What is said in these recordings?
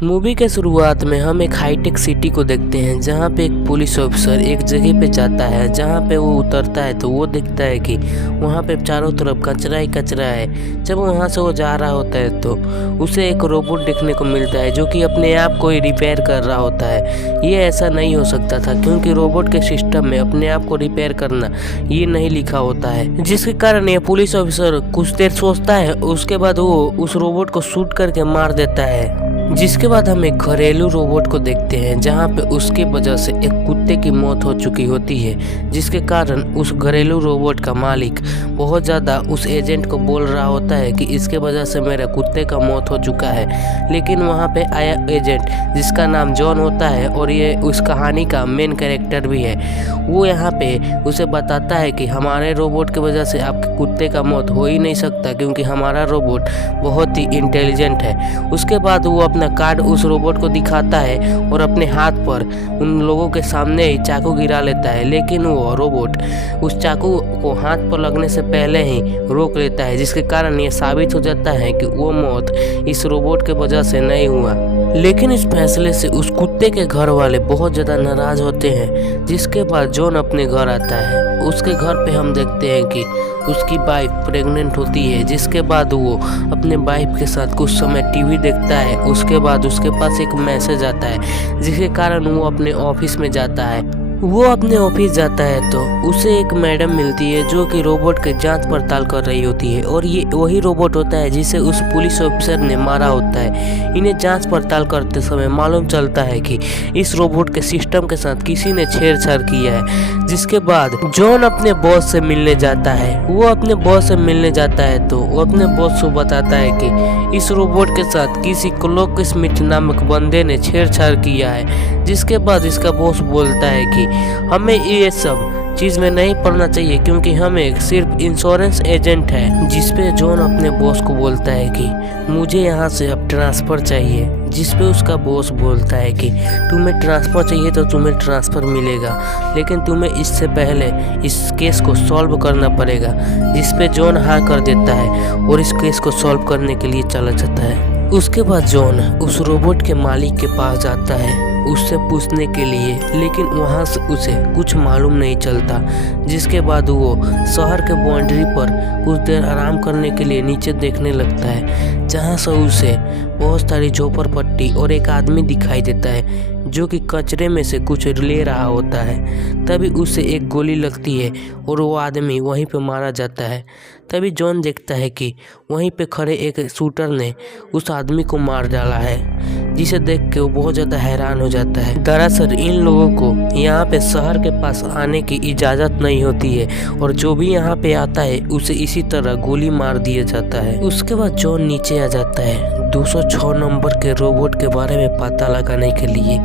Movie के शुरुआत में हम एक हाईटेक सिटी को देखते हैं जहाँ पे एक पुलिस ऑफिसर एक जगह पे जाता है। जहाँ पे वो उतरता है तो वो देखता है कि वहाँ पे चारों तरफ कचरा ही कचरा है। जब वहाँ से वो जा रहा होता है तो उसे एक रोबोट देखने को मिलता है जो कि अपने आप को ही रिपेयर कर रहा होता है। ये ऐसा नहीं हो सकता था क्योंकि रोबोट के सिस्टम में अपने आप को रिपेयर करना ये नहीं लिखा होता है, जिसके कारण ये पुलिस ऑफिसर कुछ देर सोचता है। उसके बाद वो उस रोबोट को शूट करके मार देता है। जिसके बाद हम एक घरेलू रोबोट को देखते हैं जहां पे उसकी वजह से एक कुत्ते की मौत हो चुकी होती है, जिसके कारण उस घरेलू रोबोट का मालिक बहुत ज़्यादा उस एजेंट को बोल रहा होता है कि इसके वजह से मेरे कुत्ते का मौत हो चुका है। लेकिन वहां पे आया एजेंट जिसका नाम जॉन होता है और ये उस कहानी का मेन कैरेक्टर भी है, वो यहाँ पे उसे बताता है कि हमारे रोबोट की वजह से आपके कुत्ते का मौत हो ही नहीं सकता क्योंकि हमारा रोबोट बहुत ही इंटेलिजेंट है। उसके बाद वो अपना कार्ड उस रोबोट को दिखाता है और अपने हाथ पर उन लोगों के सामने ही चाकू गिरा लेता है। लेकिन वो रोबोट उस चाकू को हाथ पर लगने से पहले ही रोक लेता है, जिसके कारण ये साबित हो जाता है कि वो मौत इस रोबोट के वजह से नहीं हुआ। लेकिन इस फैसले से उस कुत्ते के घर वाले बहुत ज़्यादा नाराज होते हैं। जिसके बाद जॉन अपने घर आता है। उसके घर पे हम देखते हैं कि उसकी वाइफ प्रेग्नेंट होती है। जिसके बाद वो अपने वाइफ के साथ कुछ समय टीवी देखता है। उसके बाद उसके पास एक मैसेज आता है जिसके कारण वो अपने ऑफिस में जाता है। वो अपने ऑफिस जाता है तो उसे एक मैडम मिलती है जो कि रोबोट की जांच पड़ताल कर रही होती है और ये वही रोबोट होता है जिसे उस पुलिस ऑफिसर ने मारा होता है। इन्हें जांच पड़ताल करते समय मालूम चलता है कि इस रोबोट के सिस्टम के साथ किसी ने छेड़छाड़ किया है। जिसके बाद जॉन अपने बॉस से मिलने जाता है। वो अपने बॉस से मिलने जाता है तो वो अपने बॉस को बताता है कि इस रोबोट के साथ किसी क्लॉक स्मिथ नामक बंदे ने छेड़छाड़ किया है। जिसके बाद इसका बॉस बोलता है कि हमें ये सब चीज में नहीं पड़ना चाहिए क्योंकि हम एक सिर्फ इंश्योरेंस एजेंट है। जिसपे जॉन अपने बॉस को बोलता है कि मुझे यहाँ से अब ट्रांसफर चाहिए। जिसपे उसका बॉस बोलता है कि तुम्हें ट्रांसफर चाहिए तो तुम्हें ट्रांसफर मिलेगा, लेकिन तुम्हें इससे पहले इस केस को सॉल्व करना पड़ेगा। जिसपे जॉन हाँ कर देता है और इस केस को सॉल्व करने के लिए चला जाता है। उसके बाद जॉन उस रोबोट के मालिक के पास जाता है उससे पूछने के लिए, लेकिन वहाँ से उसे कुछ मालूम नहीं चलता। जिसके बाद वो शहर के बाउंड्री पर कुछ देर आराम करने के लिए नीचे देखने लगता है, जहाँ से उसे बहुत सारी झोपड़पट्टी और एक आदमी दिखाई देता है जो कि कचरे में से कुछ ले रहा होता है। तभी उसे एक गोली लगती है और वो आदमी वहीं पे मारा जाता है। तभी जॉन देखता है कि वहीं पे खड़े एक शूटर ने उस आदमी को मार डाला है, जिसे देख के वो बहुत ज़्यादा हैरान हो जाता है। दरअसल इन लोगों को यहाँ पे शहर के पास आने की इजाज़त नहीं होती है और जो भी यहाँ पे आता है उसे इसी तरह गोली मार दिया जाता है। उसके बाद जॉन नीचे आ जाता है 206 नंबर के रोबोट के बारे में पता लगाने के लिए,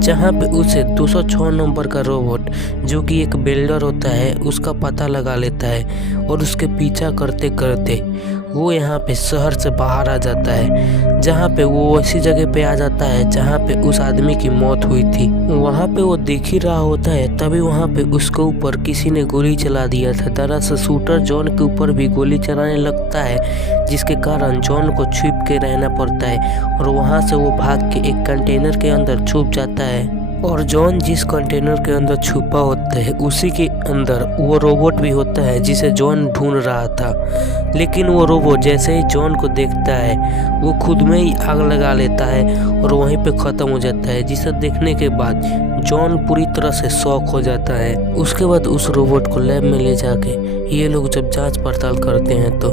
जहाँ पे उसे 206 नंबर का रोबोट जो कि एक बिल्डर होता है उसका पता लगा लेता है और उसके पीछा करते करते वो यहाँ पे शहर से बाहर आ जाता है, जहाँ पे वो ऐसी जगह पे आ जाता है जहाँ पे उस आदमी की मौत हुई थी। वहाँ पे वो देख ही रहा होता है तभी वहाँ पे उसके ऊपर किसी ने गोली चला दिया था। दरअसल शूटर जॉन के ऊपर भी गोली चलाने लगता है, जिसके कारण जॉन को छुप के रहना पड़ता है और वहाँ से वो भाग के एक कंटेनर के अंदर छुप जाता है। और जॉन जिस कंटेनर के अंदर छुपा होता है उसी के अंदर वो रोबोट भी होता है जिसे जॉन ढूंढ रहा था। लेकिन वो रोबोट जैसे ही जॉन को देखता है वो खुद में ही आग लगा लेता है और वहीं पे ख़त्म हो जाता है, जिसे देखने के बाद जॉन पूरी तरह से शॉक हो जाता है। उसके बाद उस रोबोट को लैब में ले जाके ये लोग जब जांच पड़ताल करते हैं तो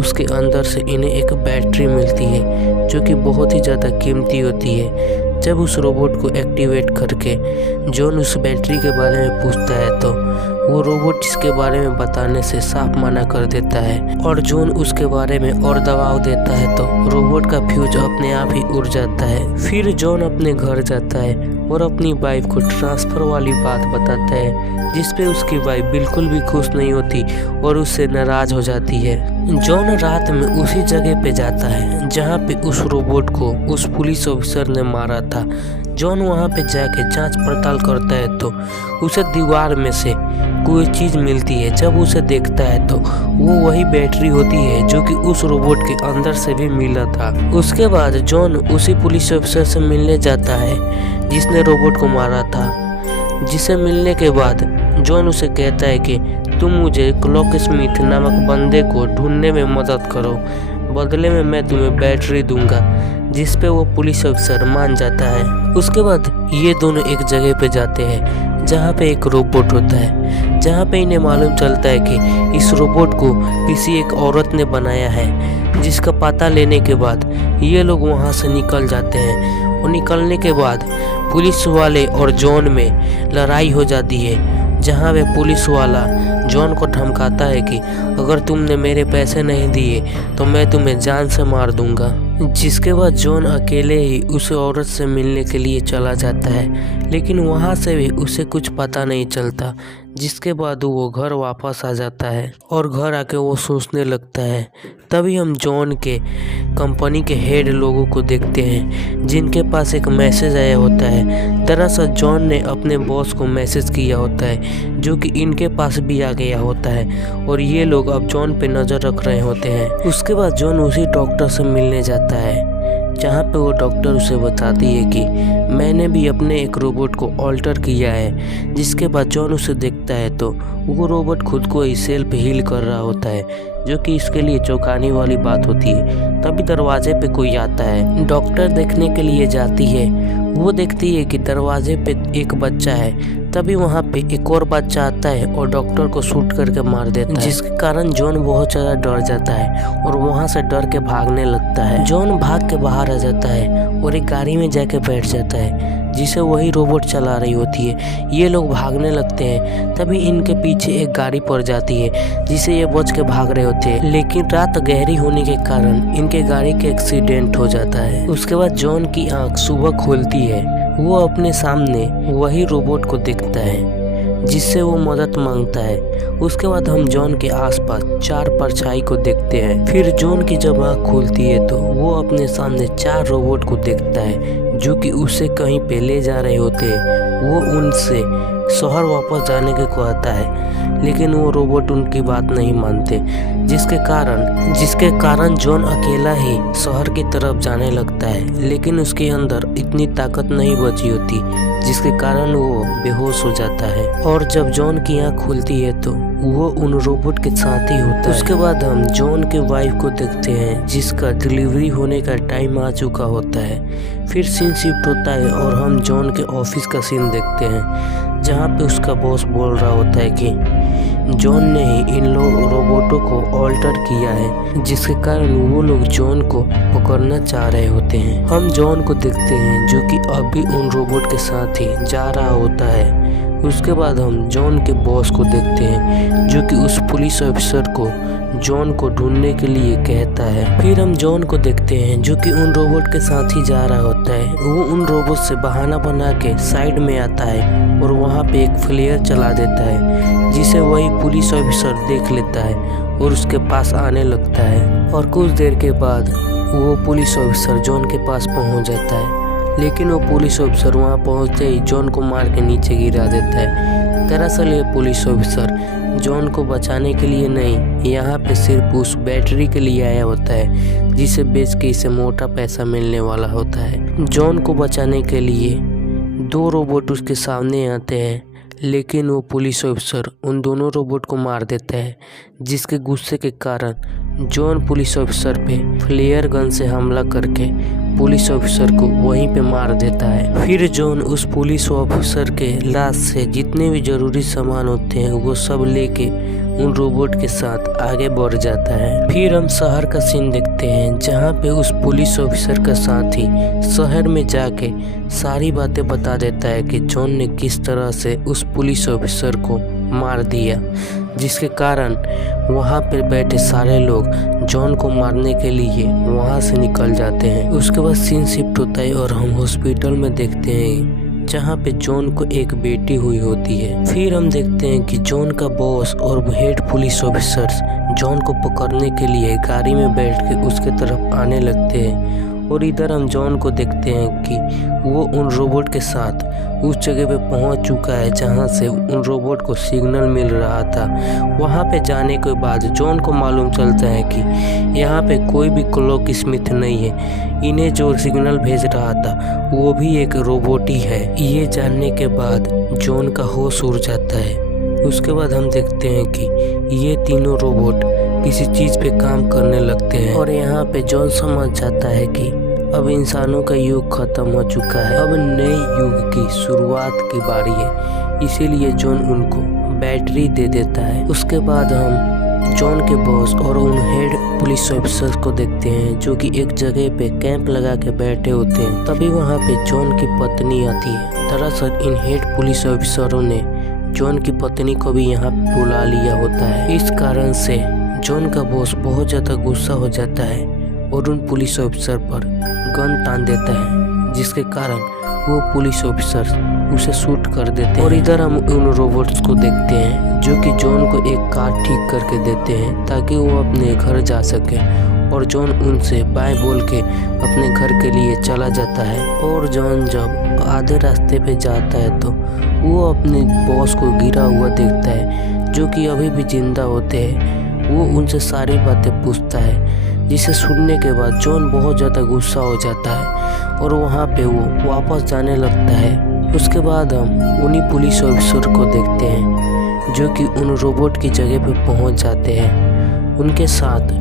उसके अंदर से इन्हें एक बैटरी मिलती है जो कि बहुत ही ज़्यादा कीमती होती है। जब उस रोबोट को एक्टिवेट करके जॉन उस बैटरी के बारे में पूछता है तो वो रोबोट इसके बारे में बताने से साफ मना कर देता है और जॉन उसके बारे में और दबाव देता है तो रोबोट का फ्यूज अपने आप ही उड़ जाता है। फिर जॉन अपने घर जाता है और अपनी वाइफ को ट्रांसफर वाली बात बताता है, जिसपे उसकी वाइफ बिल्कुल भी खुश नहीं होती और उससे नाराज हो जाती है। जॉन रात में उसी जगह पे जाता है जहाँ पे उस रोबोट को उस पुलिस ऑफिसर ने मारा था। जॉन वहाँ पे जाके जांच पड़ताल करता है तो उसे दीवार में से कोई चीज़ मिलती है। जब उसे देखता है तो वो वही बैटरी होती है जो कि उस रोबोट के अंदर से भी मिला था। उसके बाद जॉन उसी पुलिस ऑफिसर से मिलने जाता है जिसने रोबोट को मारा था। जिसे मिलने के बाद जॉन उसे कहता है कि तुम मुझे क्लॉक स्मिथ नामक बंदे को ढूंढने में मदद करो, बदले में मैं तुम्हें बैटरी दूंगा। जिस पे वो पुलिस ऑफिसर मान जाता है। उसके बाद ये दोनों एक जगह पे जाते हैं जहाँ पे एक रोबोट होता है, जहाँ पे इन्हें मालूम चलता है कि इस रोबोट को किसी एक औरत ने बनाया है। जिसका पता लेने के बाद ये लोग वहाँ से निकल जाते हैं और निकलने के बाद पुलिस वाले और जॉन में लड़ाई हो जाती है, जहाँ पे पुलिस वाला जॉन को धमकाता है कि अगर तुमने मेरे पैसे नहीं दिए तो मैं तुम्हें जान से मार दूंगा। जिसके बाद जॉन अकेले ही उस औरत से मिलने के लिए चला जाता है, लेकिन वहाँ से भी उसे कुछ पता नहीं चलता। जिसके बाद वो घर वापस आ जाता है और घर आके वो सोचने लगता है। तभी हम जॉन के कंपनी के हेड लोगों को देखते हैं जिनके पास एक मैसेज आया होता है। दरअसल जॉन ने अपने बॉस को मैसेज किया होता है जो कि इनके पास भी आ गया होता है और ये लोग अब जॉन पे नज़र रख रहे होते हैं। उसके बाद जॉन उसी डॉक्टर से मिलने जाता है जहाँ पे वो डॉक्टर उसे बताती है कि मैंने भी अपने एक रोबोट को ऑल्टर किया है। जिसके बाद जॉन उसे देखता है तो वो रोबोट खुद को ही सेल्फ हील कर रहा होता है, जो कि इसके लिए चौंकाने वाली बात होती है। तभी दरवाजे पे कोई आता है। डॉक्टर देखने के लिए जाती है। वो देखती है कि दरवाजे पे एक बच्चा है। तभी वहाँ पे एक और बच्चा आता है और डॉक्टर को शूट करके मार देता है, जिसके कारण जॉन बहुत ज़्यादा डर जाता है और वहाँ से डर के भागने लगता है। जॉन भाग के बाहर आ जाता है और एक गाड़ी में जाके बैठ जाता है जिसे वही रोबोट चला रही होती है। ये लोग भागने लगते हैं। तभी इनके पीछे एक गाड़ी पड़ जाती है जिसे ये बच के भाग रहे होते हैं, लेकिन रात गहरी होने के कारण इनके गाड़ी के एक्सीडेंट हो जाता है। उसके बाद जॉन की आंख सुबह खुलती है। वो अपने सामने वही रोबोट को देखता है जिससे वो मदद मांगता है। उसके बाद हम जॉन के आसपास 4 परछाई को देखते हैं। फिर जॉन की जब आँख खुलती है तो वो अपने सामने 4 रोबोट को देखता है जो कि उसे कहीं पे ले जा रहे होते हैं। वो उनसे शहर वापस जाने को कहता है, लेकिन वो रोबोट उनकी बात नहीं मानते, जिसके कारण जॉन अकेला ही शहर की तरफ जाने लगता है। लेकिन उसके अंदर इतनी ताकत नहीं बची होती, जिसके कारण वो बेहोश हो जाता है। और जब जॉन की आँख खुलती है तो वो उन रोबोट के साथ ही होता है। उसके बाद हम जॉन के वाइफ को देखते हैं जिसका डिलीवरी होने का टाइम आ चुका होता है। फिर सीन शिफ्ट होता है और हम जॉन के ऑफिस का सीन देखते हैं जहाँ पे उसका बॉस बोल रहा होता है कि जॉन ने ही इन रोबोटों को ऑल्टर किया है, जिसके कारण वो लोग जॉन को पकड़ना चाह रहे होते हैं। हम जॉन को देखते हैं जो कि अभी उन रोबोट के साथ ही जा रहा होता है। उसके बाद हम जॉन के बॉस को देखते हैं जो कि उस पुलिस ऑफिसर को जॉन को ढूंढने के लिए कहता है। फिर हम जॉन को देखते हैं जो कि उन रोबोट के साथ ही जा रहा होता है। वो उन रोबोट से बहाना बना के साइड में आता है और वहाँ पे एक फ्लेयर चला देता है, जिसे वही पुलिस ऑफिसर देख लेता है और उसके पास आने लगता है। और कुछ देर के बाद वो पुलिस ऑफिसर जॉन के पास पहुँच जाता है, लेकिन वो पुलिस ऑफिसर वहाँ पहुँचते ही जॉन को मार के नीचे गिरा देता है। दरअसल ये पुलिस ऑफिसर जॉन को बचाने के लिए नहीं, यहाँ पे सिर्फ उस बैटरी के लिए आया होता है जिसे बेच के इसे मोटा पैसा मिलने वाला होता है। जॉन को बचाने के लिए 2 रोबोट उसके सामने आते हैं, लेकिन वो पुलिस ऑफिसर उन दोनों रोबोट को मार देता है, जिसके गुस्से के कारण जॉन पुलिस ऑफिसर पे फ्लेयर गन से हमला करके पुलिस ऑफिसर को वहीं पे मार देता है। फिर जॉन उस पुलिस ऑफिसर के लाश से जितने भी जरूरी सामान होते हैं वो सब लेके उन रोबोट के साथ आगे बढ़ जाता है। फिर हम शहर का सीन देखते हैं जहाँ पे उस पुलिस ऑफिसर का साथी शहर में जाके सारी बातें बता देता है कि जॉन ने किस तरह से उस पुलिस ऑफिसर को मार दिया, जिसके कारण वहाँ पर बैठे सारे लोग जॉन को मारने के लिए वहाँ से निकल जाते हैं। उसके बाद सीन शिफ्ट होता है और हम हॉस्पिटल में देखते हैं जहाँ पे जॉन को एक बेटी हुई होती है। फिर हम देखते हैं कि जॉन का बॉस और हेड पुलिस ऑफिसर्स जॉन को पकड़ने के लिए गाड़ी में बैठ के उसके तरफ आने लगते हैं। और इधर हम जॉन को देखते हैं कि वो उन रोबोट के साथ उस जगह पे पहुंच चुका है जहां से उन रोबोट को सिग्नल मिल रहा था। वहां पे जाने के बाद जॉन को मालूम चलता है कि यहाँ पे कोई भी क्लॉक स्मिथ नहीं है, इन्हें जो सिग्नल भेज रहा था वो भी एक रोबोट ही है। ये जानने के बाद जॉन का होश उड़ जाता है। उसके बाद हम देखते हैं कि ये तीनों रोबोट किसी चीज़ पे काम करने लगते हैं और यहाँ पे जॉन समझ जाता है कि अब इंसानों का युग खत्म हो चुका है, अब नए युग की शुरुआत की बारी है। इसीलिए जॉन उनको बैटरी दे देता है। उसके बाद हम जॉन के बॉस और उन हेड पुलिस ऑफिसर्स को देखते हैं जो कि एक जगह पे कैंप लगा के बैठे होते हैं। तभी वहाँ पे जॉन की पत्नी आती है। दरअसल इन हेड पुलिस ऑफिसरों ने जॉन की पत्नी को भी यहाँ बुला लिया होता है। इस कारण से जॉन का बॉस बहुत ज़्यादा गुस्सा हो जाता है और उन पुलिस ऑफिसर पर गन तान देता है, जिसके कारण वो पुलिस ऑफिसर उसे शूट कर देते हैं। और इधर हम उन रोबोट्स को देखते हैं जो कि जॉन को एक कार ठीक करके देते हैं ताकि वो अपने घर जा सके। और जॉन उनसे बाय बोल के अपने घर के लिए चला जाता है। और जॉन जब आधे रास्ते पे जाता है तो वो अपने बॉस को गिरा हुआ देखता है जो कि अभी भी जिंदा होते हैं। वो उनसे सारी बातें पूछता है, जिसे सुनने के बाद जॉन बहुत ज़्यादा गुस्सा हो जाता है और वहाँ पे वो वापस जाने लगता है। उसके बाद हम उन्हीं पुलिस ऑफिसर को देखते हैं जो कि उन रोबोट की जगह पे पहुँच जाते हैं। उनके साथ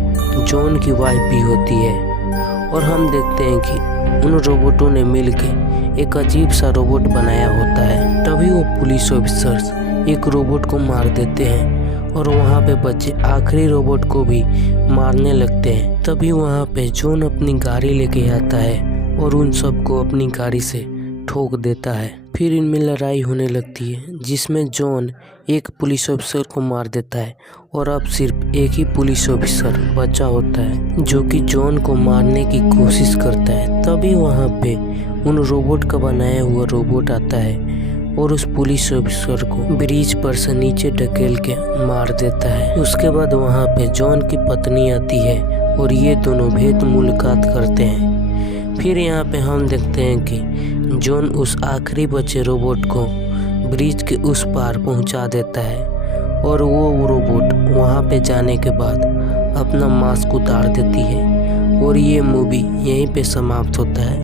जॉन की वाइफ भी होती है और हम देखते हैं कि उन रोबोटों ने मिलके एक अजीब सा रोबोट बनाया होता है। तभी वो पुलिस ऑफिसर्स एक रोबोट को मार देते हैं और वहाँ पे बच्चे आखिरी रोबोट को भी मारने लगते हैं। तभी वहाँ पे जॉन अपनी गाड़ी लेके आता है और उन सबको अपनी गाड़ी से ठोक देता है। फिर इनमें लड़ाई होने लगती है जिसमें जॉन एक पुलिस ऑफिसर को मार देता है और अब सिर्फ एक ही पुलिस ऑफिसर बचा होता है जो कि जॉन को मारने की कोशिश करता है। तभी वहाँ पे उन रोबोट का बनाया हुआ रोबोट आता है और उस पुलिस ऑफिसर को ब्रिज पर से नीचे ढकेल के मार देता है। उसके बाद वहाँ पे जॉन की पत्नी आती है और ये दोनों भेद मुलाकात करते हैं। फिर यहाँ पे हम देखते हैं कि जॉन उस आखिरी बचे रोबोट को ब्रिज के उस पार पहुँचा देता है और वो रोबोट वहाँ पे जाने के बाद अपना मास्क उतार देती है और ये मूवी यहीं पे समाप्त होता है।